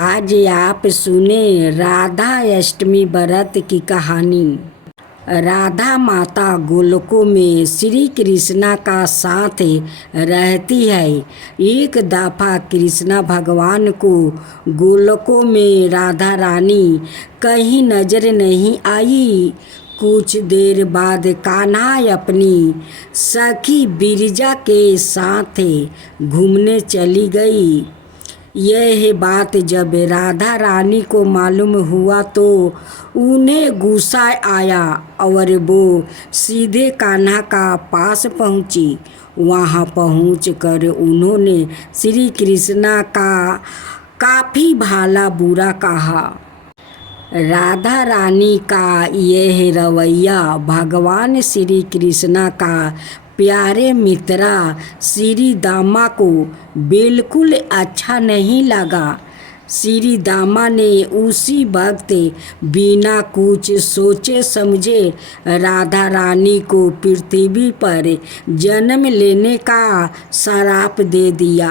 आज आप सुने राधा अष्टमी व्रत की कहानी। राधा माता गोलोकों में श्री कृष्णा का साथ रहती है। एक दफा कृष्णा भगवान को गोलोकों में राधा रानी कहीं नजर नहीं आई। कुछ देर बाद कान्हा अपनी सखी बिरजा के साथ घूमने चली गई। यह बात जब राधा रानी को मालूम हुआ तो उन्हें गुस्सा आया और वो सीधे कान्हा का पास पहुंची। वहां पहुंचकर उन्होंने श्री कृष्णा का काफ़ी भला बुरा कहा। राधा रानी का यह रवैया भगवान श्री कृष्णा का प्यारे मित्रा श्री दामा को बिल्कुल अच्छा नहीं लगा। श्री दामा ने उसी वक्त बिना कुछ सोचे समझे राधा रानी को पृथ्वी पर जन्म लेने का श्राप दे दिया।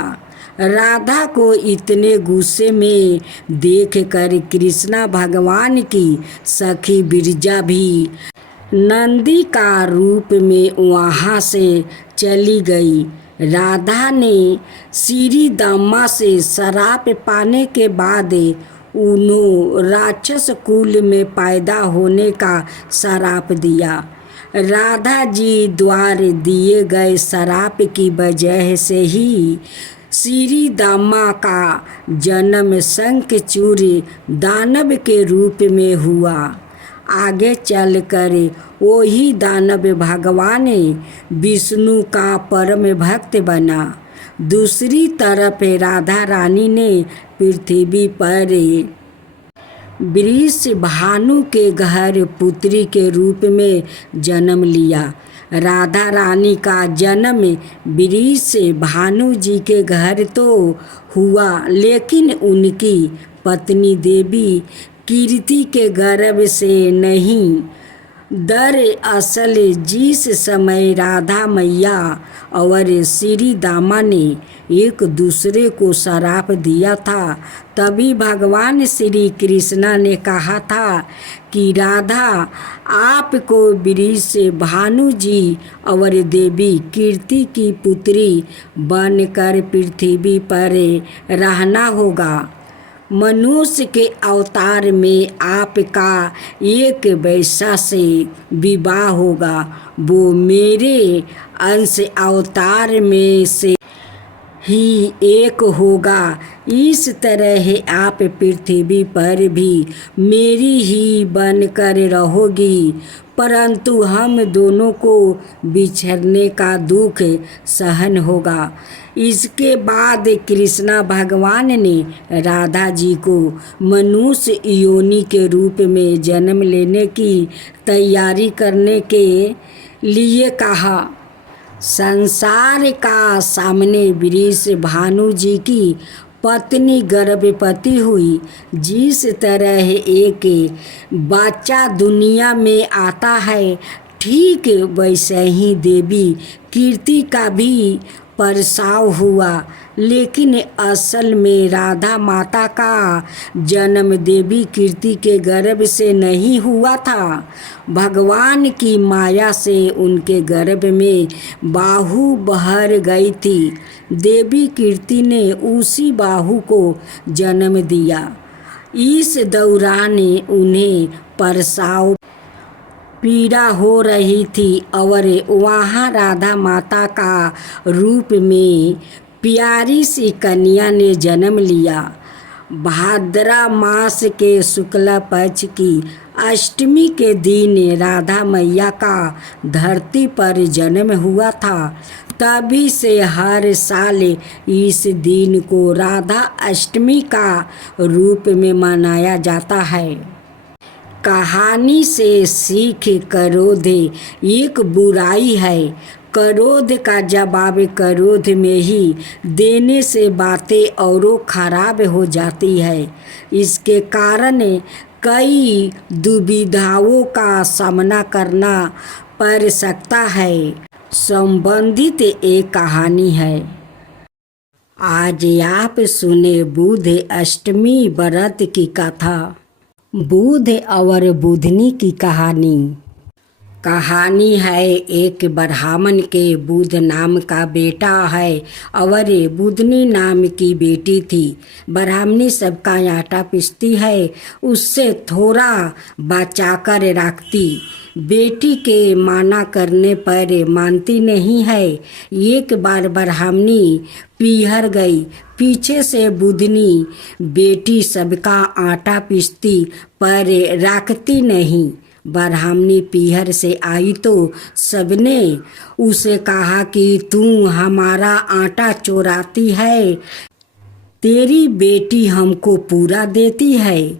राधा को इतने गुस्से में देखकर कृष्णा भगवान की सखी बिरजा भी नंदी का रूप में वहाँ से चली गई। राधा ने श्री दामा से श्राप पाने के बाद उन्हों राक्षस कुल में पैदा होने का श्राप दिया। राधा जी द्वारा दिए गए श्राप की वजह से ही श्री दामा का जन्म शंखचूड़ दानव के रूप में हुआ। आगे चलकर वही दानव भगवान विष्णु का परम भक्त बना। दूसरी तरफ राधा रानी ने पृथ्वी पर वृष भानु के घर पुत्री के रूप में जन्म लिया। राधा रानी का जन्म वृष भानु जी के घर तो हुआ, लेकिन उनकी पत्नी देवी कीर्ति के गर्भ से नहीं। दरअसल जिस समय राधा मैया और श्री दामा ने एक दूसरे को श्राप दिया था, तभी भगवान श्री कृष्णा ने कहा था कि राधा आपको वृष भानु जी और देवी कीर्ति की पुत्री बनकर पृथ्वी पर रहना होगा। मनुष्य के अवतार में आपका एक वैश्या से विवाह होगा, वो मेरे अंश अवतार में से ही एक होगा। इस तरह आप पृथ्वी पर भी मेरी ही बनकर रहोगी, परंतु हम दोनों को बिछड़ने का दुख सहन होगा। इसके बाद कृष्णा भगवान ने राधा जी को मनुष्य योनि के रूप में जन्म लेने की तैयारी करने के लिए कहा। संसार का सामने वृष भानु जी की पत्नी गर्भवती हुई। जिस तरह एक बच्चा दुनिया में आता है, ठीक वैसे ही देवी कीर्ति का भी प्रसव हुआ। लेकिन असल में राधा माता का जन्म देवी कीर्ति के गर्भ से नहीं हुआ था। भगवान की माया से उनके गर्भ में बाहु बहर गई थी। देवी कीर्ति ने उसी बाहु को जन्म दिया। इस दौरान उन्हें प्रसव पीड़ा हो रही थी और वहाँ राधा माता का रूप में प्यारी सी कन्या ने जन्म लिया। भाद्रा मास के शुक्ल पक्ष की अष्टमी के दिन राधा मैया का धरती पर जन्म हुआ था। तभी से हर साल इस दिन को राधा अष्टमी का रूप में मनाया जाता है। कहानी से सीख क्रोध एक बुराई है। क्रोध का जवाब क्रोध में ही देने से बातें औरों खराब हो जाती है। इसके कारण कई दुविधाओं का सामना करना पड़ सकता है। संबंधित एक कहानी है। आज आप सुने बुध अष्टमी व्रत की कथा। बुध और बुधनी की कहानी। कहानी है एक ब्राह्मण के बुध नाम का बेटा है और बुधनी नाम की बेटी थी। ब्राह्मणी सबका आटा पीसती है, उससे थोड़ा बचाकर रखती। बेटी के माना करने पर मानती नहीं है। एक बार ब्राह्मणी पीहर गई, पीछे से बुधनी बेटी सबका आटा पीसती पर रखती नहीं। ब्राह्मणी पीहर से आई तो सबने उसे कहा कि तू हमारा आटा चोराती है, तेरी बेटी हमको पूरा देती है,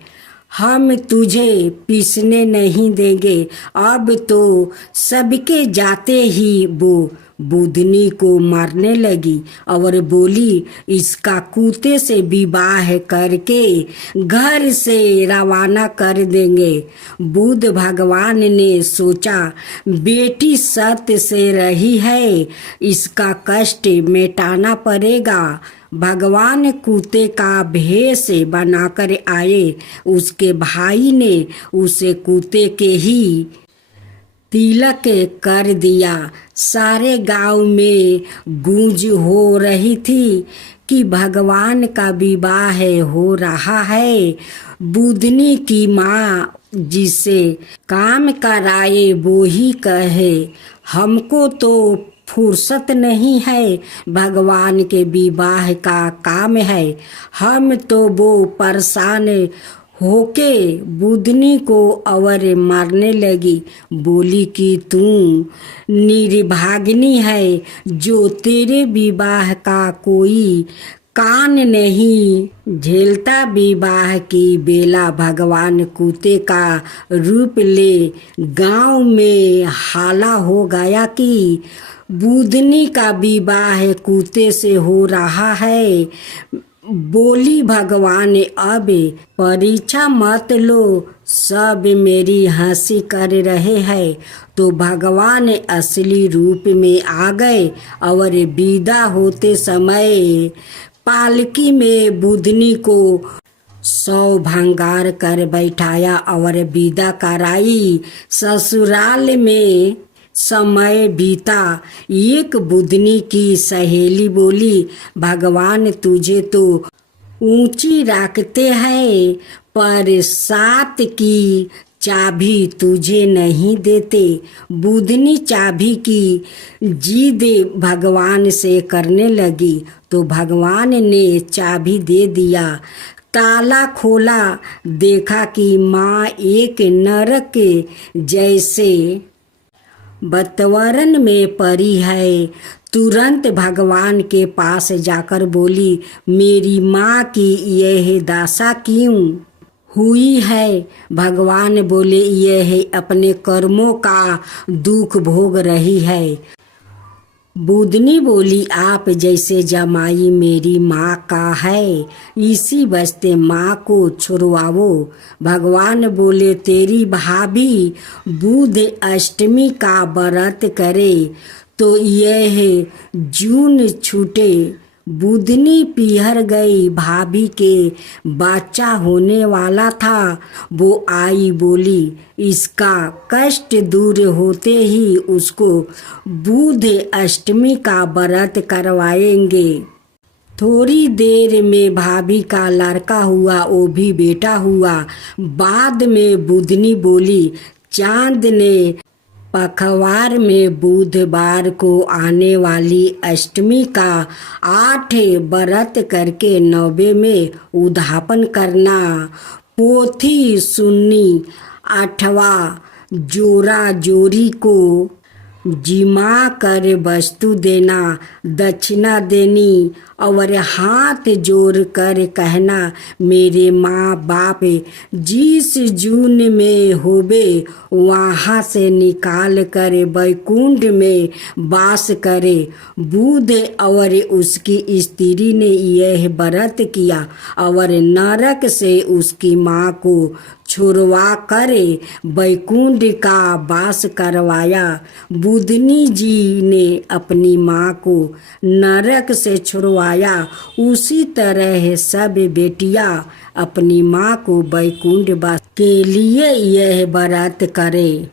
हम तुझे पीसने नहीं देंगे। अब तो सबके जाते ही वो बुधनी को मारने लगी और बोली, इसका कुत्ते से विवाह करके घर से रवाना कर देंगे। बुध भगवान ने सोचा, बेटी सत्य से रही है, इसका कष्ट मिटाना पड़ेगा। भगवान कुत्ते का भेष बनाकर आए। उसके भाई ने उसे कुत्ते के ही तिलक कर दिया। सारे गांव में गूंज हो रही थी कि भगवान का विवाह हो रहा है। बुधनी की माँ जिसे काम कराए वो ही कहे, हमको तो फुर्सत नहीं है, भगवान के विवाह का काम है। हम तो वो परेशान होके बुधनी को और मारने लगी। बोली कि तू निर्भागिनी है, जो तेरे विवाह का कोई कान नहीं झेलता। विवाह की बेला भगवान कुत्ते का रूप ले गांव में हाला हो गया कि बुधनी का विवाह कुत्ते से हो रहा है। बोली भगवान, अब परीक्षा मत लो, सब मेरी हंसी कर रहे हैं। तो भगवान असली रूप में आ गए और विदा होते समय पालकी में बुधनी को 100 भंगार कर बैठाया और विदा कराई। ससुराल में समय बीता। एक बुधनी की सहेली बोली, भगवान तुझे तो ऊंची रखते हैं पर 7 की चाबी तुझे नहीं देते। बुधनी चाबी की जिद भगवान से करने लगी तो भगवान ने चाबी दे दिया। ताला खोला, देखा कि माँ एक नरक जैसे वातावरण में पड़ी है। तुरंत भगवान के पास जाकर बोली, मेरी माँ की यह दशा क्यों हुई है? भगवान बोले, यह अपने कर्मों का दुख भोग रही है। बुधनी बोली, आप जैसे जमाई मेरी माँ का है, इसी वास्ते माँ को छुड़वाओ। भगवान बोले, तेरी भाभी बुध अष्टमी का व्रत करे तो यह जून छूटे। बुधनी पीहर गई, भाभी के बच्चा होने वाला था। वो आई, बोली, इसका कष्ट दूर होते ही उसको बुध अष्टमी का व्रत करवाएंगे। थोड़ी देर में भाभी का लड़का हुआ, वो भी बेटा हुआ। बाद में बुधनी बोली, चांद ने पखवार में बुधवार को आने वाली अष्टमी का 8 व्रत करके 9वें में उद्यापन करना। पोथी सुननी, 8वां जोरा जोरी को जिमा कर वस्तु देना, दक्षिणा देनी और हाथ जोड़ कर कहना, मेरे माँ बाप जिस जून में होवे वहाँ से निकाल कर वैकुंठ में वास करे। बुध और उसकी स्त्री ने यह व्रत किया और नरक से उसकी माँ को छुड़वा कर बैकुंठ का वास करवाया। बुधनी जी ने अपनी माँ को नरक से छुड़वाया, उसी तरह सब बेटियाँ अपनी माँ को बैकुंठ वास के लिए यह व्रत करें।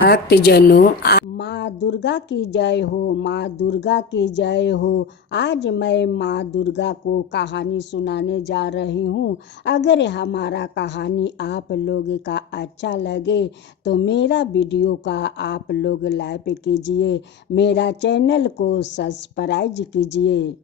भक्तजनों, माँ दुर्गा की जय हो, माँ दुर्गा की जय हो। आज मैं माँ दुर्गा को कहानी सुनाने जा रही हूँ। अगर हमारा कहानी आप लोग का अच्छा लगे तो मेरा वीडियो का आप लोग लाइक कीजिए, मेरा चैनल को सब्सक्राइब कीजिए।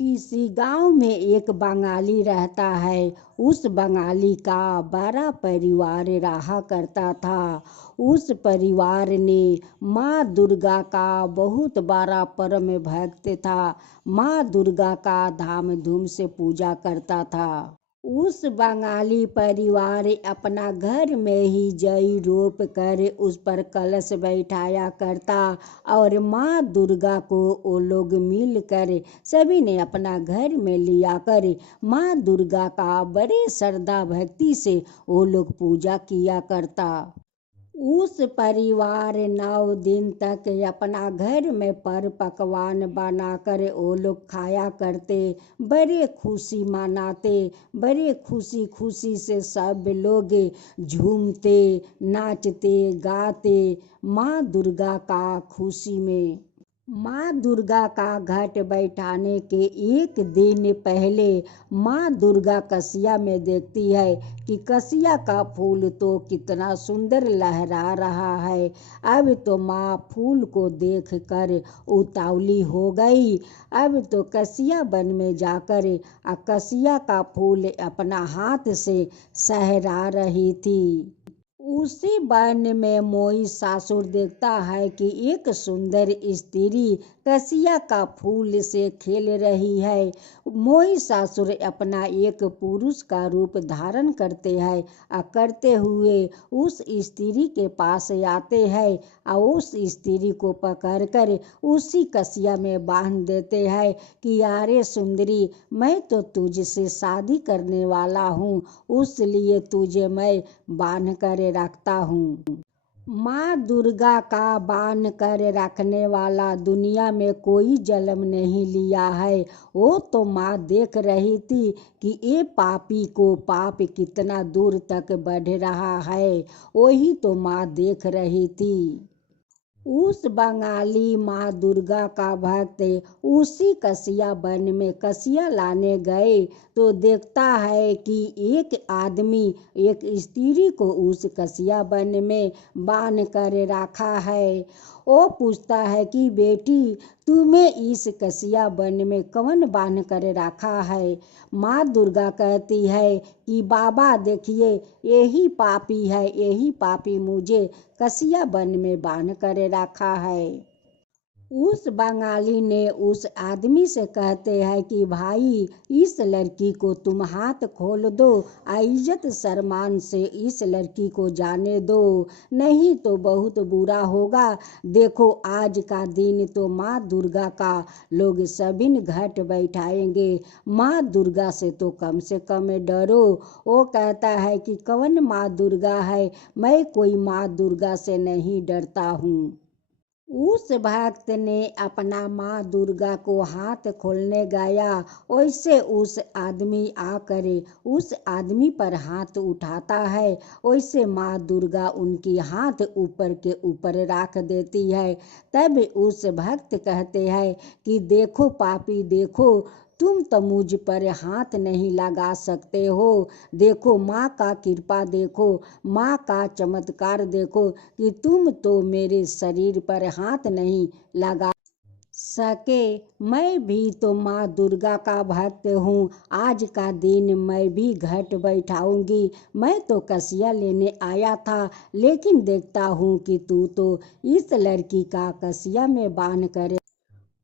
किसी गांव में एक बंगाली रहता है। उस बंगाली का बड़ा परिवार रहा करता था। उस परिवार ने माँ दुर्गा का बहुत बड़ा परम भक्त था। माँ दुर्गा का धाम धूम से पूजा करता था। उस बंगाली परिवार अपना घर में ही जई रोप कर उस पर कलश बैठाया करता और माँ दुर्गा को वो लोग मिलकर सभी ने अपना घर में लिया कर माँ दुर्गा का बड़े श्रद्धा भक्ति से वो लोग पूजा किया करता। उस परिवार 9 दिन तक अपना घर में पर पकवान बनाकर वो लोग खाया करते, बड़े खुशी मनाते, बड़े खुशी खुशी से सब लोग झूमते, नाचते, गाते माँ दुर्गा का खुशी में। माँ दुर्गा का घट बैठाने के एक दिन पहले माँ दुर्गा कसिया में देखती है कि कसिया का फूल तो कितना सुंदर लहरा रहा है। अब तो माँ फूल को देख कर उतावली हो गई। अब तो कसिया वन में जाकर कसिया का फूल अपना हाथ से सहरा रही थी। उसी वन में मोई सासुर देखता है कि एक सुंदर स्त्री कसिया का फूल से खेल रही है। मोई सासुर अपना एक पुरुष का रूप धारण करते हैं करते हुए उस स्त्री के पास आते हैं और उस स्त्री को पकड़कर उसी कसिया में बांध देते हैं कि अरे सुंदरी, मैं तो तुझसे शादी करने वाला हूँ, उसलिए तुझे मैं बांध कर रखता हूँ। माँ दुर्गा का बांध कर रखने वाला दुनिया में कोई जन्म नहीं लिया है। वो तो माँ देख रही थी कि ये पापी को पाप कितना दूर तक बढ़ रहा है, वही तो माँ देख रही थी। उस बंगाली माँ दुर्गा का भक्त उसी कसिया वन में कसिया लाने गए तो देखता है कि एक आदमी एक स्त्री को उस कसिया वन में बांध कर रखा है। वो पूछता है कि बेटी, तुम्हें इस कसिया वन में कौन बांध कर रखा है? माँ दुर्गा कहती है कि बाबा देखिए, यही पापी है, यही पापी मुझे कसिया वन में बांध कर रखा है। उस बंगाली ने उस आदमी से कहते हैं कि भाई, इस लड़की को तुम हाथ खोल दो, इज्जत सम्मान से इस लड़की को जाने दो, नहीं तो बहुत बुरा होगा। देखो आज का दिन तो माँ दुर्गा का लोग सभी घट बैठाएंगे, माँ दुर्गा से कम डरो। वो कहता है कि कौन माँ दुर्गा है, मैं कोई माँ दुर्गा से नहीं डरता हूँ। उस भक्त ने अपना माँ दुर्गा को हाथ खोलने गया, वैसे उस आदमी आकर उस आदमी पर हाथ उठाता है, वैसे माँ दुर्गा उनकी हाथ ऊपर के ऊपर रख देती है। तब उस भक्त कहते हैं कि देखो पापी, देखो तुम तो मुझ पर हाथ नहीं लगा सकते हो। देखो माँ का कृपा, देखो माँ का चमत्कार, देखो कि तुम तो मेरे शरीर पर हाथ नहीं लगा सके। मैं भी तो माँ दुर्गा का भक्त हूँ, आज का दिन मैं भी घट बैठाऊंगी। मैं तो कसिया लेने आया था, लेकिन देखता हूँ कि तू तो इस लड़की का कसिया में बांध कर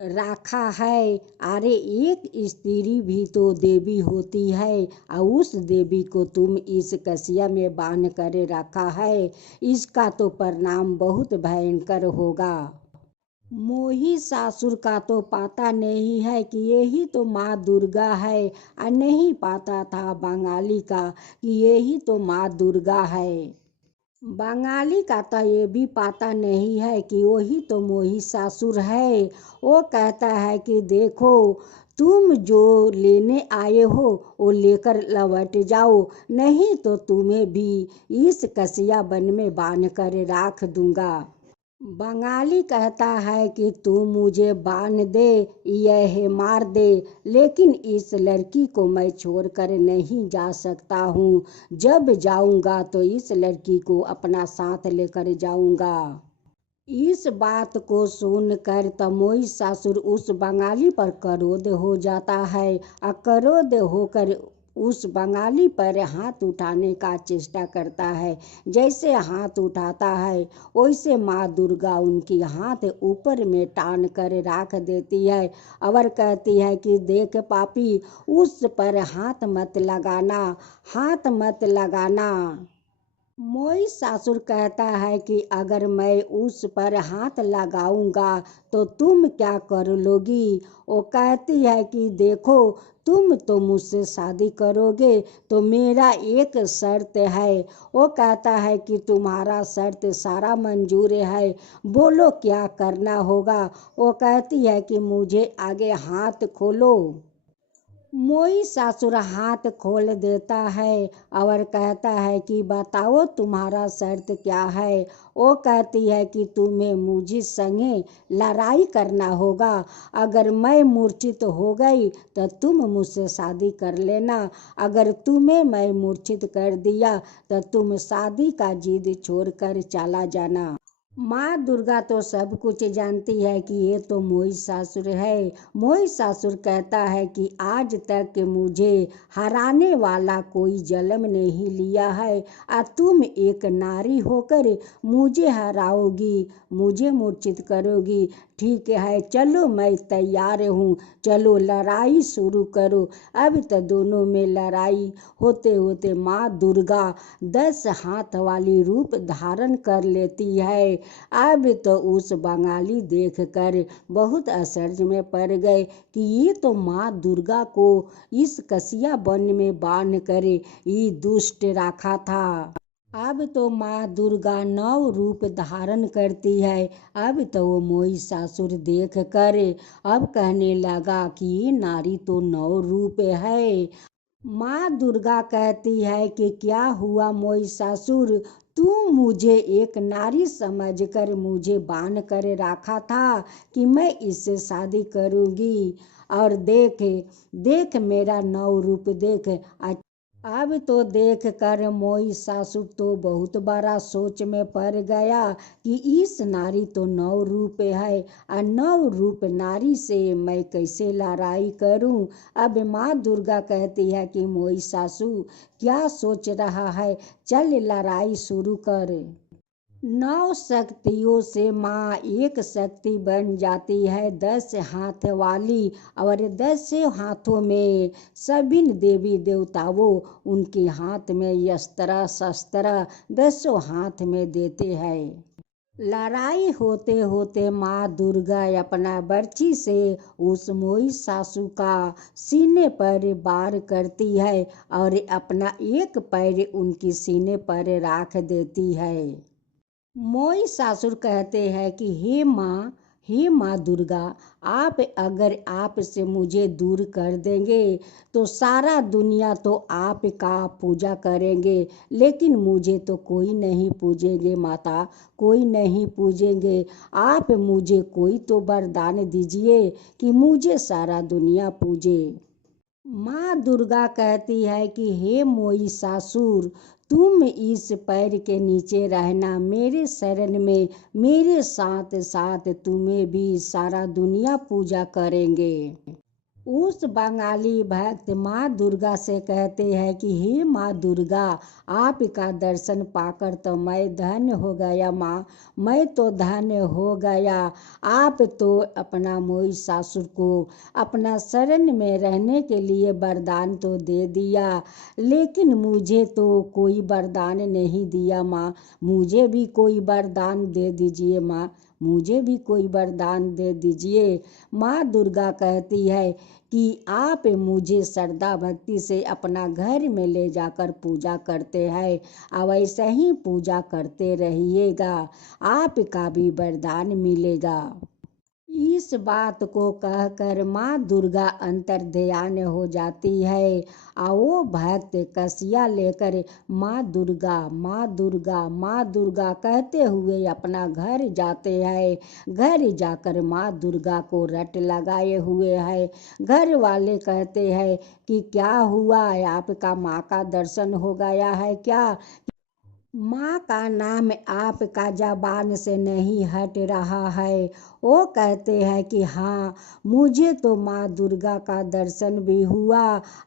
रखा है। अरे एक स्त्री भी तो देवी होती है और उस देवी को तुम इस कसिया में बांध कर रखा है, इसका तो परिणाम बहुत भयंकर होगा। मोही सासुर का तो पता नहीं है कि यही तो माँ दुर्गा है, और नहीं पता था बंगाली का कि यही तो माँ दुर्गा है। बंगाली का तो ये भी पता नहीं है कि वही तो मोही सासुर है। वो कहता है कि देखो तुम जो लेने आए हो वो लेकर लौट जाओ, नहीं तो तुम्हें भी इस कसिया वन में बांध कर राख दूंगा। बंगाली कहता है कि तू मुझे बांध दे, यह मार दे, लेकिन इस लड़की को मैं छोड़कर नहीं जा सकता हूँ। जब जाऊंगा तो इस लड़की को अपना साथ लेकर जाऊंगा। इस बात को सुनकर तमोई ससुर उस बंगाली पर क्रोध हो जाता है और क्रोध होकर उस बंगाली पर हाथ उठाने का चेष्टा करता है। जैसे हाथ उठाता है वैसे माँ दुर्गा उनकी हाथ ऊपर में टान कर रख देती है और कहती है कि देख पापी, उस पर हाथ मत लगाना, हाथ मत लगाना। मोई सासुर कहता है कि अगर मैं उस पर हाथ लगाऊंगा तो तुम क्या कर लोगी। वो कहती है कि देखो, तुम तो मुझसे शादी करोगे तो मेरा एक शर्त है। वो कहता है कि तुम्हारा शर्त सारा मंजूर है, बोलो क्या करना होगा। वो कहती है कि मुझे आगे हाथ खोलो। मोई ससुर हाथ खोल देता है और कहता है कि बताओ तुम्हारा शर्त क्या है। वो कहती है कि तुम्हें मुझे संगे लड़ाई करना होगा। अगर मैं मूर्छित हो गई तो तुम मुझसे शादी कर लेना, अगर तुम्हें मैं मूर्छित कर दिया तो तुम शादी का जिद छोड़कर चला जाना। माँ दुर्गा तो सब कुछ जानती है कि ये तो मोई सासुर है। मोई सासुर कहता है कि आज तक मुझे हराने वाला कोई जन्म नहीं लिया है और तुम एक नारी होकर मुझे हराओगी, मुझे मूर्छित करोगी। ठीक है, चलो मैं तैयार हूँ, चलो लड़ाई शुरू करो। अब तो दोनों में लड़ाई होते होते माँ दुर्गा 10 हाथ वाली रूप धारण कर लेती है। अब तो उस बंगाली देखकर बहुत आश्चर्य में पड़ गए कि ये तो माँ दुर्गा को इस कसिया वन में बांध कर ये दुष्ट रखा था। अब तो माँ दुर्गा 9 रूप धारण करती है। अब तो वो मोई सासुर देख कर अब कहने लगा कि ये नारी तो 9 रूप है। माँ दुर्गा कहती है कि क्या हुआ मोई सासुर, तू मुझे एक नारी समझकर मुझे बांध कर रखा था कि मैं इससे शादी करूंगी, और देख देख मेरा 9 रूप देख। अब तो देख कर मोई सासुर तो बहुत बड़ा सोच में पड़ गया कि इस नारी तो 9 रूप है और 9 रूप नारी से मैं कैसे लड़ाई करूं। अब माँ दुर्गा कहती है कि मोई सासू क्या सोच रहा है, चल लड़ाई शुरू कर। 9 शक्तियों से माँ एक शक्ति बन जाती है 10 हाथ वाली, और 10 हाथों में सभी देवी देवताओं उनके हाथ में अस्त्र शस्त्र 10 हाथ में देते हैं। लड़ाई होते होते माँ दुर्गा अपना बर्छी से उस मोई सासू का सीने पर वार करती है और अपना एक पैर उनकी सीने पर रख देती है। मोई सासुर कहते हैं कि हे माँ दुर्गा, आप अगर आप से मुझे दूर कर देंगे तो सारा दुनिया तो आपका पूजा करेंगे, लेकिन मुझे तो कोई नहीं पूजेंगे माता, कोई नहीं पूजेंगे। आप मुझे कोई तो वरदान दीजिए कि मुझे सारा दुनिया पूजे। माँ दुर्गा कहती है कि हे मोई सासुर, तुम इस पैर के नीचे रहना मेरे शरण में, मेरे साथ साथ तुम्हें भी सारा दुनिया पूजा करेंगे। उस बंगाली भक्त माँ दुर्गा से कहते हैं कि हे माँ दुर्गा, आपका दर्शन पाकर तो मैं धन्य हो गया माँ, मैं तो धन्य हो गया। आप तो अपना मोई सासुर को अपना शरण में रहने के लिए वरदान तो दे दिया, लेकिन मुझे तो कोई वरदान नहीं दिया माँ, मुझे भी कोई वरदान दे दीजिए माँ, मुझे भी कोई वरदान दे दीजिए। माँ दुर्गा कहती है कि आप मुझे श्रद्धा भक्ति से अपना घर में ले जाकर पूजा करते हैं, और ऐसे ही पूजा करते रहिएगा, आपका भी वरदान मिलेगा। इस बात को कहकर माँ दुर्गा अंतर्ध्यान हो जाती है और वो भक्त कसिया लेकर माँ दुर्गा माँ दुर्गा माँ दुर्गा कहते हुए अपना घर जाते हैं। घर जाकर माँ दुर्गा को रट लगाए हुए है। घर वाले कहते हैं कि क्या हुआ, आपका माँ का दर्शन हो गया है क्या? माँ का नाम आपका ज़बान से नहीं हट रहा है। वो कहते हैं कि हाँ, मुझे तो माँ दुर्गा का दर्शन भी हुआ।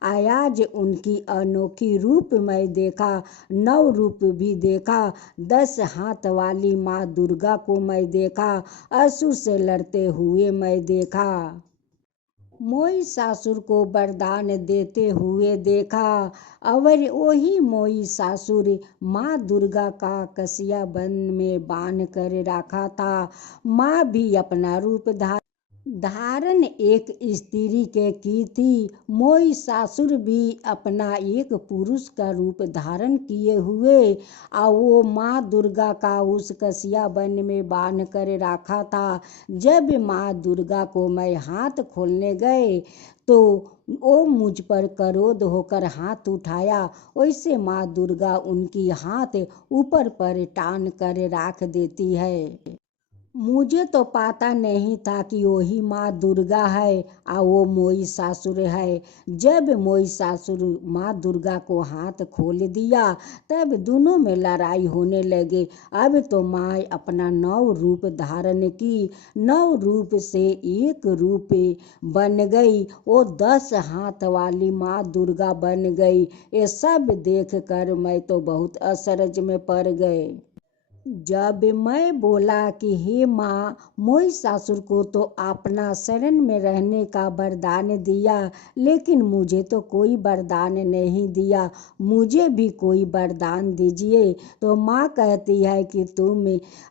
आज उनकी अनोखी रूप मैं देखा, 9 रूप भी देखा। 10 हाथ वाली माँ दुर्गा को मैं देखा, असुर से लड़ते हुए मैं देखा। महिषासुर को वरदान देते हुए देखा। और वही महिषासुर माँ दुर्गा का कसिया वन में बांध कर रखा था। माँ भी अपना रूप धारण एक स्त्री के की थी। महिषासुर भी अपना एक पुरुष का रूप धारण किए हुए और वो माँ दुर्गा का उस कसिया वन में बांध कर रखा था। जब माँ दुर्गा को मैं हाथ खोलने गए तो वो मुझ पर क्रोध होकर हाथ उठाया। वैसे माँ दुर्गा उनकी हाथ ऊपर पर टान कर रख देती है। मुझे तो पता नहीं था कि वही माँ दुर्गा है और वो महिषासुर है। जब महिषासुर माँ दुर्गा को हाथ खोल दिया तब दोनों में लड़ाई होने लगे। अब तो माँ अपना 9 रूप धारण की, 9 रूप से एक रूप बन गई। वो 10 हाथ वाली माँ दुर्गा बन गई। ये सब देख कर मैं तो बहुत अचरज में पड़ गए। जब मैं बोला कि हे माँ, महिषासुर को तो अपना शरण में रहने का वरदान दिया, लेकिन मुझे तो कोई वरदान नहीं दिया, मुझे भी कोई वरदान दीजिए। तो माँ कहती है कि तुम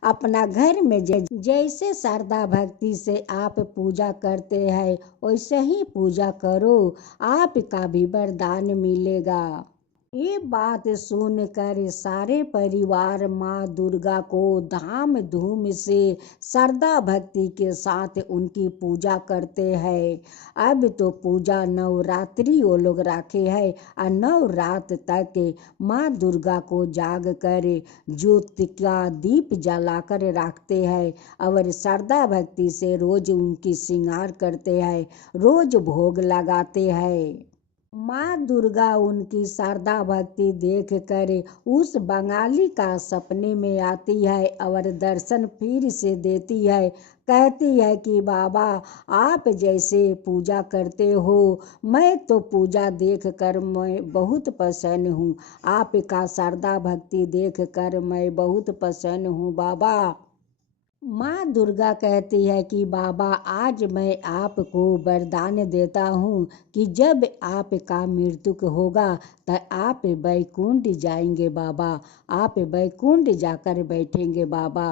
अपना घर में जैसे श्रद्धा भक्ति से आप पूजा करते हैं वैसे ही पूजा करो, आपका भी वरदान मिलेगा। ये बात सुनकर सारे परिवार माँ दुर्गा को धाम धूम से श्रद्धा भक्ति के साथ उनकी पूजा करते हैं। अब तो पूजा नवरात्रि वो लोग रखे हैं और 9 रात तक माँ दुर्गा को जाग कर ज्योति का दीप जलाकर रखते हैं और श्रद्धा भक्ति से रोज उनकी श्रृंगार करते हैं, रोज भोग लगाते हैं। माँ दुर्गा उनकी श्रद्धा भक्ति देख कर उस बंगाली का सपने में आती है और दर्शन फिर से देती है। कहती है कि बाबा, आप जैसे पूजा करते हो, मैं तो पूजा देख कर मैं बहुत प्रसन्न हूँ, आपका श्रद्धा भक्ति देख कर मैं बहुत प्रसन्न हूँ बाबा। माँ दुर्गा कहती है कि बाबा, आज मैं आपको वरदान देता हूँ कि जब आपका मृत्यु होगा तो आप बैकुंठ जाएंगे बाबा, आप बैकुंठ जाकर बैठेंगे बाबा,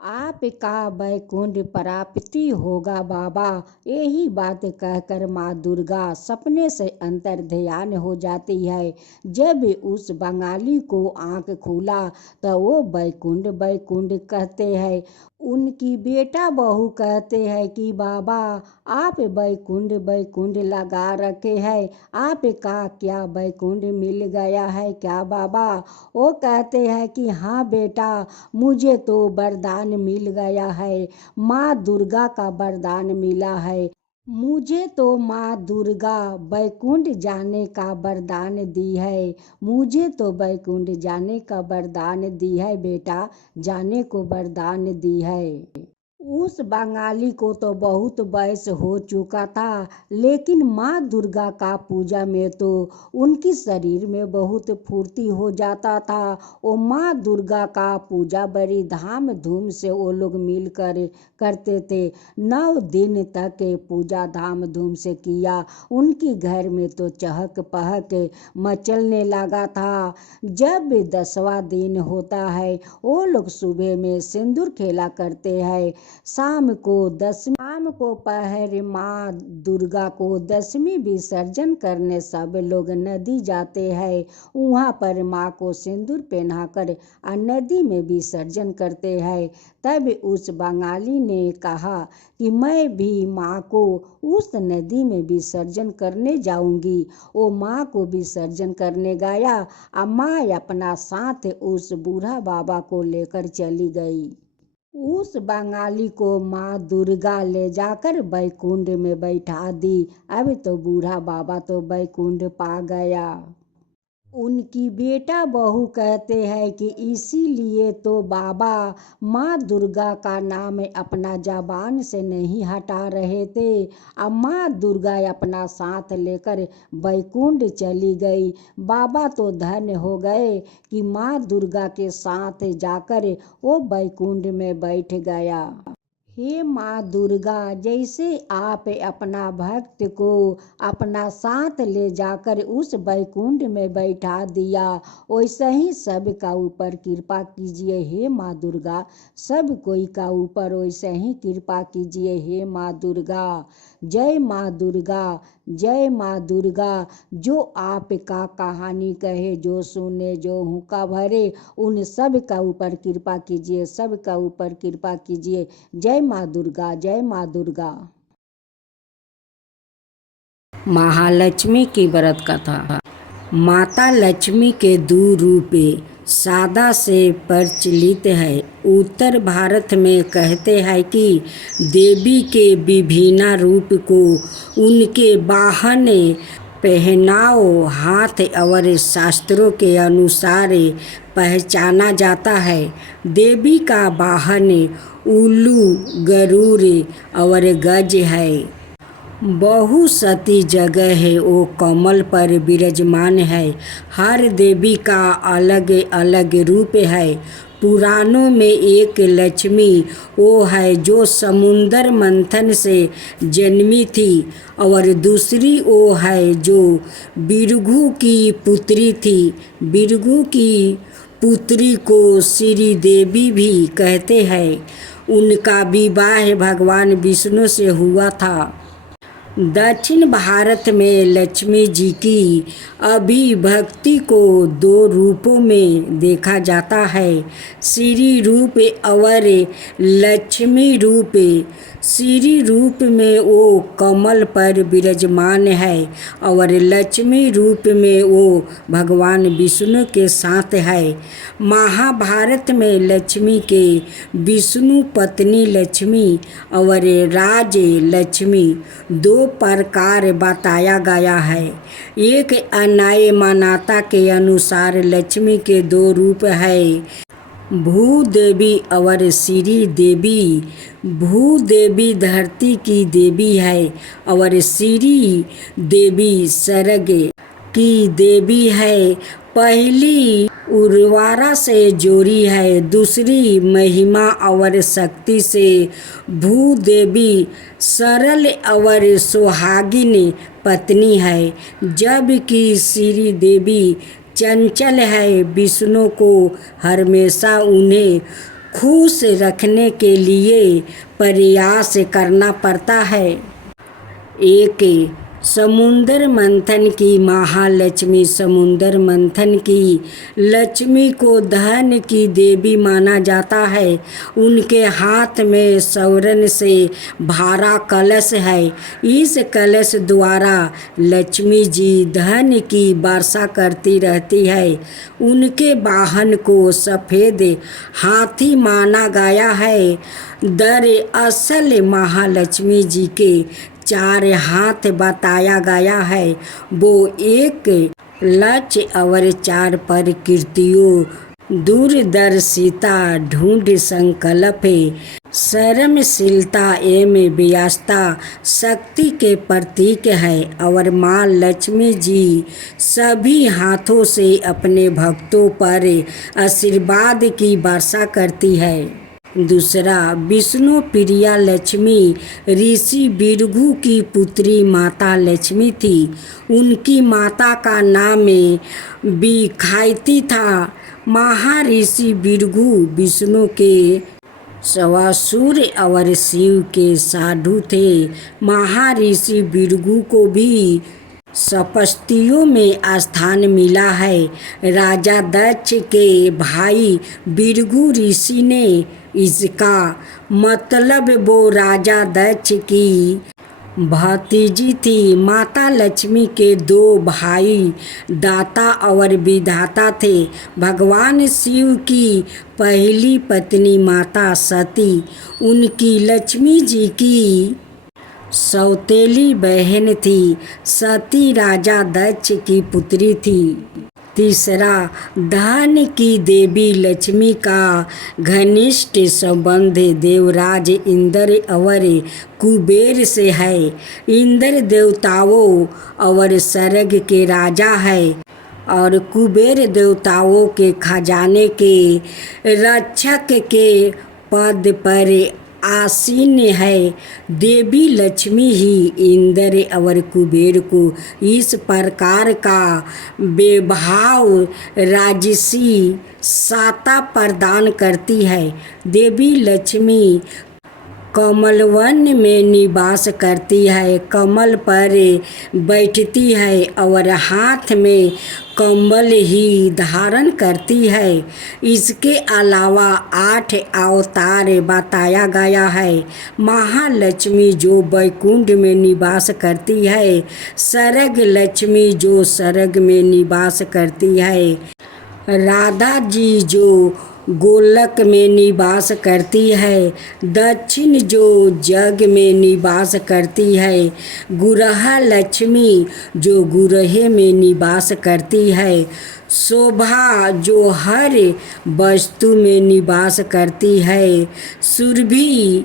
आपका बैकुंठ प्राप्ति होगा बाबा। यही बात कहकर माँ दुर्गा सपने से अंतर्ध्यान हो जाती है। जब उस बंगाली को आँख खुला तो वो बैकुंठ बैकुंठ कहते हैं। उनकी बेटा बहू कहते हैं कि बाबा, आप बैकुंठ बैकुंठ लगा रखे हैं, आपका क्या बैकुंठ मिल गया है क्या बाबा? वो कहते हैं कि हाँ बेटा, मुझे तो वरदान मिल गया है, माँ दुर्गा का वरदान मिला है। मुझे तो माँ दुर्गा बैकुंठ जाने का वरदान दी है, मुझे तो बैकुंठ जाने का वरदान दी है बेटा, जाने को वरदान दी है। उस बंगाली को तो बहुत वयस हो चुका था, लेकिन माँ दुर्गा का पूजा में तो उनकी शरीर में बहुत फुर्ती हो जाता था। वो माँ दुर्गा का पूजा बड़ी धाम धूम से वो लोग मिलकर करते थे। 9 दिन तक पूजा धाम धूम से किया। उनकी घर में तो चहक पहक मचलने लगा था। जब 10वां दिन होता है, वो लोग सुबह में सिंदूर खेला करते हैं। शाम को पहर माँ दुर्गा को दशमी विसर्जन करने सब लोग नदी जाते हैं। वहाँ पर माँ को सिंदूर पहनाकर नदी में विसर्जन करते हैं। तब उस बंगाली ने कहा कि मैं भी माँ को उस नदी में विसर्जन करने जाऊंगी। वो माँ को विसर्जन करने गया और माँ अपना साथ उस बूढ़ा बाबा को लेकर चली गई। उस बंगाली को माँ दुर्गा ले जाकर बैकुंठ में बैठा दी। अब तो बूढ़ा बाबा तो बैकुंठ पा गया। उनकी बेटा बहू कहते हैं कि इसीलिए तो बाबा माँ दुर्गा का नाम अपना ज़बान से नहीं हटा रहे थे। अब माँ दुर्गा अपना साथ लेकर बैकुंठ चली गई। बाबा तो धन्य हो गए कि माँ दुर्गा के साथ जाकर वो बैकुंठ में बैठ गया। हे माँ दुर्गा, जैसे आप अपना भक्त को अपना साथ ले जाकर उस बैकुंठ में बैठा दिया, वैसे ही सबका ऊपर कृपा कीजिए हे माँ दुर्गा। सब कोई का ऊपर वैसे ही कृपा कीजिए हे माँ दुर्गा। जय माँ दुर्गा, जय माँ दुर्गा। जो आपका कहानी कहे, जो सुने, जो हुक्का भरे, उन सब का ऊपर कृपा कीजिए, सब का ऊपर कृपा कीजिए। जय माँ दुर्गा, जय माँ दुर्गा। महालक्ष्मी की व्रत कथा। माता लक्ष्मी के दो रूप सादा से प्रचलित है। उत्तर भारत में कहते हैं कि देवी के विभिन्न रूप को उनके वाहन, पहनाव, हाथ और शास्त्रों के अनुसार पहचाना जाता है। देवी का वाहन उल्लू, गरुड़ और गज है। बहुसती जगह है वो कमल पर विराजमान है। हर देवी का अलग अलग रूप है। पुराणों में एक लक्ष्मी वो है जो समुद्र मंथन से जन्मी थी और दूसरी वो है जो भृगु की पुत्री थी। भृगु की पुत्री को श्री देवी भी कहते हैं। उनका विवाह भगवान विष्णु से हुआ था। दक्षिण भारत में लक्ष्मी जी की अभिव्यक्ति को दो रूपों में देखा जाता है, श्री रूप और लक्ष्मी रूप। श्री रूप में वो कमल पर विराजमान है और लक्ष्मी रूप में वो भगवान विष्णु के साथ है। महाभारत में लक्ष्मी के विष्णु पत्नी लक्ष्मी और राज लक्ष्मी दो प्रकार बताया गया है। एक अन्याय मान्यता के अनुसार लक्ष्मी के दो रूप है, भूदेवी और श्री देवी। भूदेवी धरती की देवी है और श्री देवी स्वर्ग की देवी है। पहली उर्वरा से जोड़ी है, दूसरी महिमा और शक्ति से। भूदेवी सरल और सुहागिन पत्नी है, जबकि श्री देवी चंचल है। विष्णु को हमेशा उन्हें खुश रखने के लिए प्रयास करना पड़ता है। एक समुद्र मंथन की महालक्ष्मी। समुद्र मंथन की लक्ष्मी को धन की देवी माना जाता है। उनके हाथ में स्वर्ण से भरा कलश है। इस कलश द्वारा लक्ष्मी जी धन की वर्षा करती रहती है। उनके वाहन को सफ़ेद हाथी माना गया है। दरअसल महालक्ष्मी जी के चार हाथ बताया गया है। वो एक लक्ष्य और चार प्रकृतियों, दूरदर्शिता, ढूंढ संकल्प, शर्मशीलता एवं व्यवस्था, शक्ति के प्रतीक है। और माँ लक्ष्मी जी सभी हाथों से अपने भक्तों पर आशीर्वाद की वर्षा करती है। दूसरा, विष्णु प्रिया लक्ष्मी ऋषि भृगु की पुत्री माता लक्ष्मी थी। उनकी माता का नाम विखायती था। महर्षि भृगु विष्णु के सवासुर और शिव के साधु थे। महर्षि भृगु को भी सप्तर्षियों में स्थान मिला है। राजा दक्ष के भाई भृगु ऋषि ने इसका मतलब वो राजा दक्ष की भतीजी थी। माता लक्ष्मी के दो भाई दाता और विधाता थे। भगवान शिव की पहली पत्नी माता सती उनकी लक्ष्मी जी की सौतेली बहन थी। सती राजा दक्ष की पुत्री थी। तीसरा, धन की देवी लक्ष्मी का घनिष्ठ संबंध देवराज इंद्र और कुबेर से है। इंद्र देवताओं और स्वर्ग के राजा है और कुबेर देवताओं के खजाने के रक्षक के पद पर आसीन है। देवी लक्ष्मी ही इंद्र और कुबेर को इस प्रकार का वैभव राजसी सत्ता प्रदान करती है। देवी लक्ष्मी कमलवन में निवास करती है, कमल पर बैठती है और हाथ में कमल ही धारण करती है। इसके अलावा 8 अवतार बताया गया है। महालक्ष्मी जो वैकुंठ में निवास करती है, स्वर्ग लक्ष्मी जो स्वर्ग में निवास करती है, राधा जी जो गोलक में निवास करती है, दक्षिण जो जग में निवास करती है, गुरहा लक्ष्मी जो गुरहे में निवास करती है, शोभा जो हर वस्तु में निवास करती है, सुरभि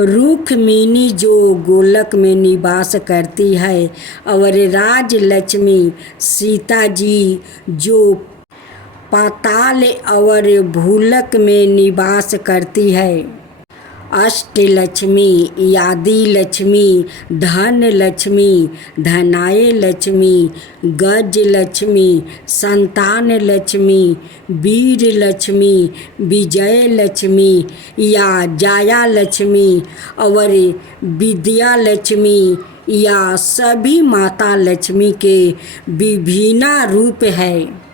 रुक्मिणी जो गोलक में निवास करती है और राजलक्ष्मी सीता जी जो पाताल और भूलक में निवास करती है। अष्टलक्ष्मी, आदि लक्ष्मी, धन लक्ष्मी, धनाय लक्ष्मी, गज लक्ष्मी, संतान लक्ष्मी, वीर लक्ष्मी, विजय लक्ष्मी या जया लक्ष्मी और विद्या लक्ष्मी या सभी माता लक्ष्मी के विभिन्न रूप है।